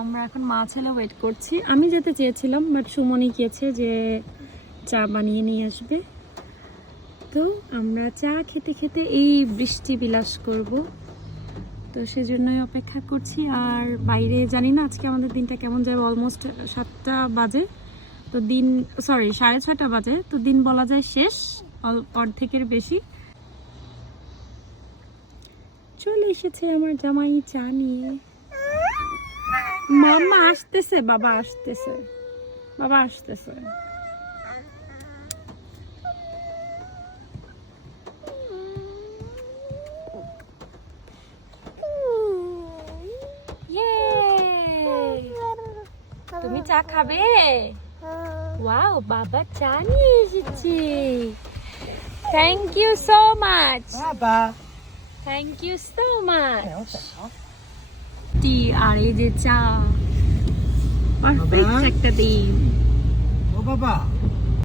আমরা এখন মা ছেলে ওয়েট করছি। আমি যেতে চেয়েছিলাম, বাট সুমনি গিয়েছে যে চা বানিয়ে নিয়ে আসবে। তো আমরা চা খেতে খেতে এই বৃষ্টি বিলাস করব, তো সেজন্যই অপেক্ষা করছি। আর বাইরে জানি না আজকে আমাদের দিনটা কেমন যাবে। অলমোস্ট 7টা বাজে, তো দিন, সরি 6:30 বাজে, তো দিন বলা যায় শেষ, অর্ধেকের বেশি। চলে এসেছে আমার জামাই চা নিয়ে। মাম্মা আসতেছে, বাবা আসতেছে, বাবা আসতেছে। তুমি চা খাবে? ওয়াও, বাবা চা নিয়ে এসেছে। থ্যাংক ইউ সো মাচ, বাবা। Thank you so much. Tea আর এই যে চা, পারফেক্ট একটা দিন। ও বাবা,